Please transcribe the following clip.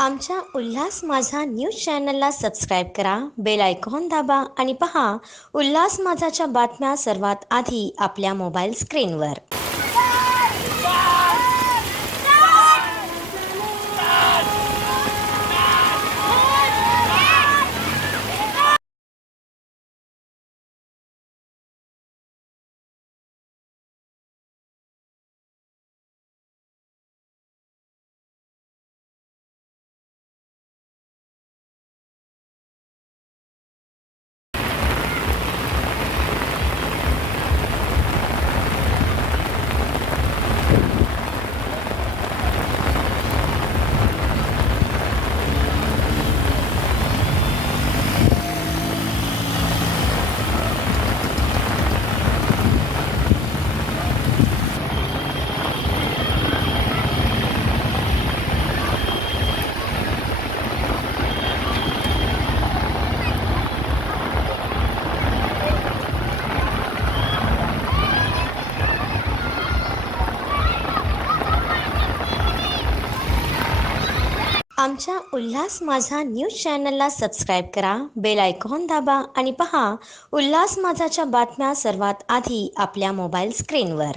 आमच्या उल्हास माझा न्यूज चॅनलला सबस्क्राईब करा, बेल आयकॉन दाबा आणि पहा उल्हास माझाच्या बातम्या सर्वात आधी आपल्या मोबाईल स्क्रीनवर. आमच्या उल्हास माझा न्यूज चॅनलला सबस्क्राईब करा, बेल आयकॉन दाबा आणि पहा उल्हास माझाच्या बातम्या सर्वात आधी आपल्या मोबाईल स्क्रीनवर.